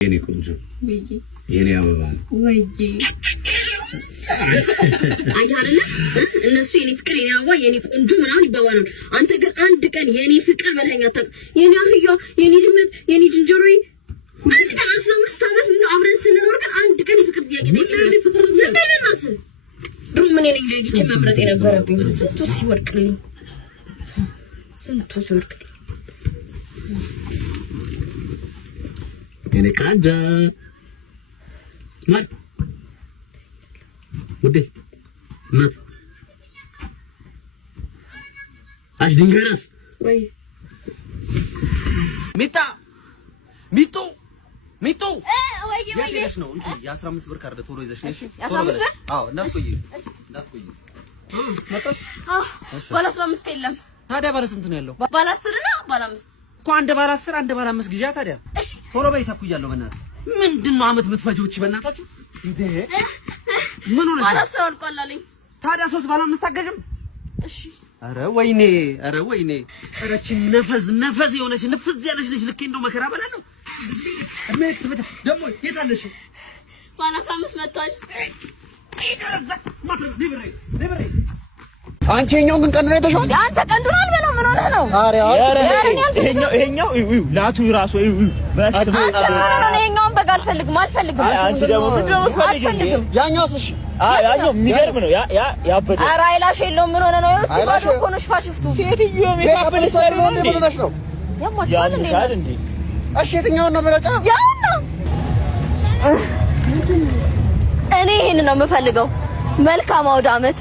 የኔ ቆንጆ የኔ አበባ ወይ አይታረለ እነሱ የኔ ፍቅር የኔ አበባ የኔ ቆንጆ ምናምን ይባባሉ። አንተ ግን አንድ ቀን የኔ ፍቅር በለኛ አታውቅም። የኔ አህያ የኔ ድመት የኔ ዝንጀሮዬ አንድ ቀን 15 ዓመት ምን አብረን ስንኖር ግን አንድ ቀን የፍቅር ጥያቄ ጠይቀኝ። ዘመናት ድሮ ምን ነኝ ለይቼ መምረጥ የነበረብኝ ስንቱ ሲወርቅልኝ የኔ ቃንጃ ማር ወዴ እናት አሽ ድንገራስ ወይ ሚጡ ወይ ነው እንዴ? የ15 ብር ካርድ ቶሎ ይዘሽ ነሽ። የ15 ብር? አዎ እንዳትቆይ። መጣሽ? ባለ 15 የለም። ታዲያ ባለ ስንት ነው ያለው? ባለ 10 እና ባለ 5 እኮ አንድ ባለ 10 አንድ ባለ 5 ግዣ። ታዲያ እሺ ቶሎ በይ ተኩያለሁ። በእናትህ ምንድነው አመት የምትፈጂው? እቺ በእናታችሁ እንዴ ምን ሆነሽ? ባለ 10 አልቋል አለኝ። ታዲያ 3 ባለ 5 አገዥም? እሺ ኧረ ወይኔ ኧረ እቺ ነፈዝ የሆነች ንፍዝ ያለች ልጅ ልክ እንደው መከራ በላለሁ። እሜት ትፈታ ደሞ የት አለሽ? ባለ 15 መጥቷል። አንቺ የኛውን ግን ቀንዱ ነው የተሻለ። አንተ ቀንዱን አልበላም። ምን ሆነህ ነው? ይሄኛው ላቱ ራሱ በስመ አንተ ምን ሆነህ ነው? የኛውን በግ አልፈልግም። አንቺ ደግሞ ምንድነው የምትፈልጊው? ያኛውስ? እሺ ያኛው የሚገርም ነው። ያበደ ኧረ አይላሽ የለውም። ምን ሆነህ ነው? እስቲ ባዶ እኮ ነው ሽፋሽፍቱ። ሴትዮ ሜካፕ ልትሰሪ ነው እንዴ? ምን ሆነሽ ነው? ያማችኋል እንዴ? እሺ የትኛውን ነው ምረጫ? ያውና እኔ ይሄን ነው የምፈልገው። መልካም አውደ ዓመት